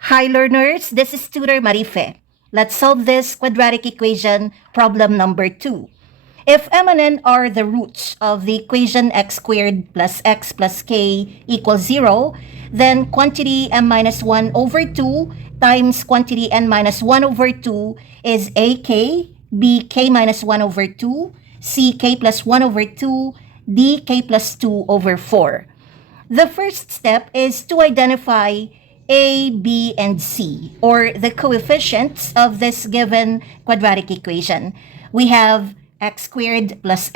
Hi learners, this is Tutor Marife. Let's solve this quadratic equation problem number 2. If m and n are the roots of the equation x squared plus x plus k equals 0, then quantity m minus 1 over 2 times quantity n minus 1 over 2 is ak, bk minus 1 over 2, ck plus 1 over 2, dk plus 2 over 4. The first step is to identify A, B, and C, or the coefficients of this given quadratic equation. We have x squared plus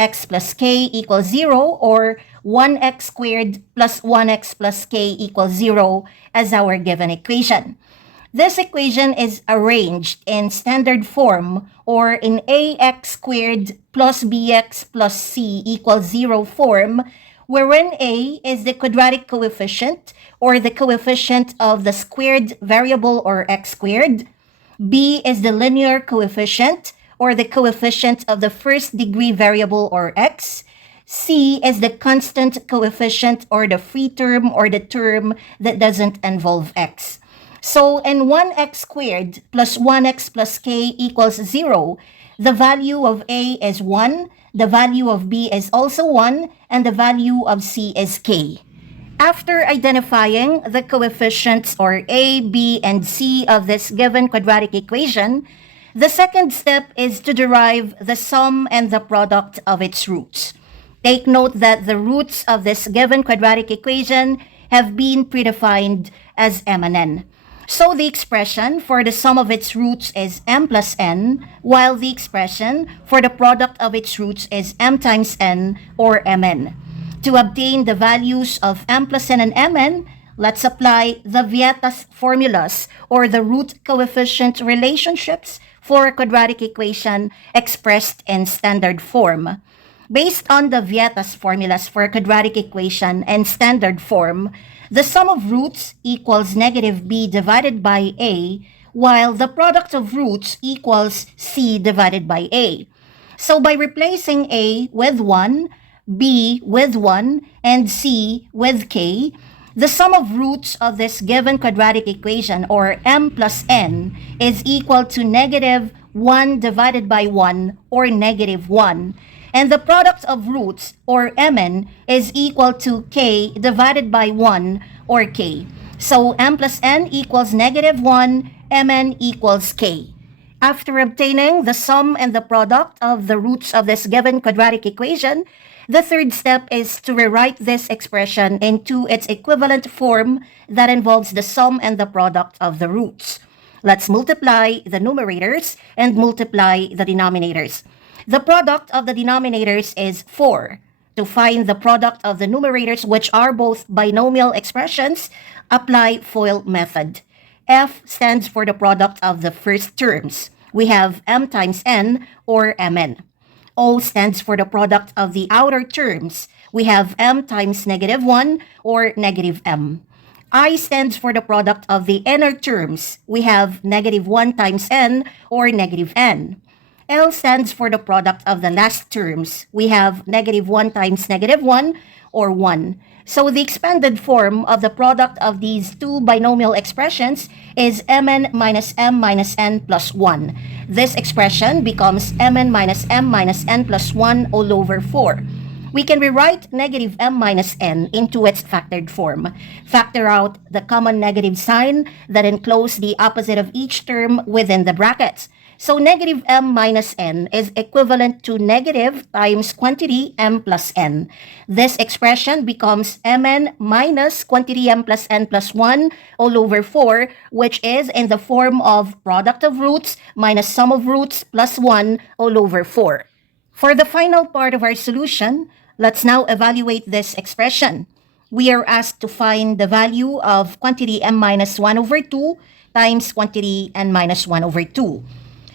k equals 0, or 1x squared plus 1x plus k equals 0 as our given equation. This equation is arranged in standard form or in ax squared plus bx plus c equals 0 form, wherein a is the quadratic coefficient or the coefficient of the squared variable or x squared, b is the linear coefficient or the coefficient of the first degree variable or x, c is the constant coefficient or the free term or the term that doesn't involve x. So in 1x squared plus 1x plus k equals 0, the value of a is 1, the value of b is also 1, and the value of c is k. After identifying the coefficients or a, b, and c of this given quadratic equation, the second step is to derive the sum and the product of its roots. Take note that the roots of this given quadratic equation have been predefined as m and n. So the expression for the sum of its roots is m plus n, while the expression for the product of its roots is m times n, or mn. To obtain the values of m plus n and mn, let's apply the Vieta'S formulas, or the root coefficient relationships for a quadratic equation expressed in standard form. Based on the Vieta'S formulas for a quadratic equation in standard form, the sum of roots equals negative b divided by a, while the product of roots equals c divided by a. So by replacing a with 1, b with 1, and c with k, the sum of roots of this given quadratic equation, or m plus n, is equal to negative 1 divided by 1, or negative 1. And the product of roots, or mn, is equal to k divided by 1, or k. So m plus n equals negative 1, mn equals k. After obtaining the sum and the product of the roots of this given quadratic equation, the third step is to rewrite this expression into its equivalent form that involves the sum and the product of the roots. Let's multiply the numerators and multiply the denominators. The product of the denominators is 4. To find the product of the numerators, which are both binomial expressions, apply FOIL method. F stands for the product of the first terms. We have m times n, or mn. O stands for the product of the outer terms. We have m times negative 1, or negative m. I stands for the product of the inner terms. We have negative 1 times n, or negative n. L stands for the product of the last terms. We have negative 1 times negative 1, or 1. So the expanded form of the product of these two binomial expressions is mn minus m minus n plus 1. This expression becomes mn minus m minus n plus 1 all over 4. We can rewrite negative m minus n into its factored form. Factor out the common negative sign, then enclose the opposite of each term within the brackets. So negative m minus n is equivalent to negative times quantity m plus n. This expression becomes mn minus quantity m plus n plus 1 all over 4, which is in the form of product of roots minus sum of roots plus 1 all over 4. For the final part of our solution, let's now evaluate this expression. We are asked to find the value of quantity m minus 1 over 2 times quantity n minus 1 over 2.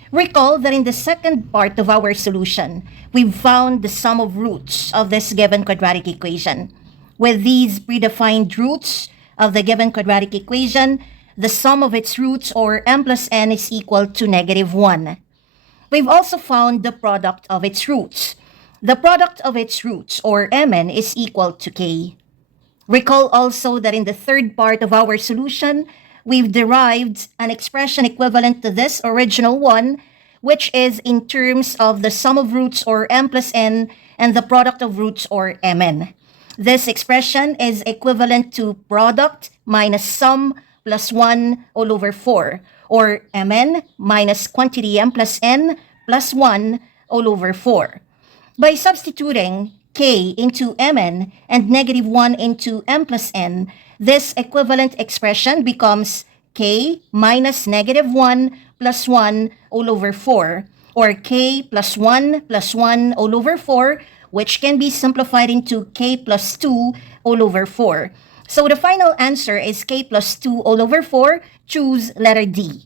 Recall that in the second part of our solution, we've found the sum of roots of this given quadratic equation. With these predefined roots of the given quadratic equation, the sum of its roots, or m plus n, is equal to negative 1. We've also found the product of its roots. The product of its roots, or mn, is equal to k. Recall also that in the third part of our solution, we've derived an expression equivalent to this original one, which is in terms of the sum of roots, or m plus n, and the product of roots, or mn. This expression is equivalent to product minus sum plus 1 all over 4, or mn minus quantity m plus n plus 1 all over 4. By substituting k into mn and negative 1 into m plus n, this equivalent expression becomes k minus negative 1 plus 1 all over 4, or k plus 1 all over 4, which can be simplified into k plus 2 all over 4. So the final answer is k plus 2 all over 4. Choose letter D.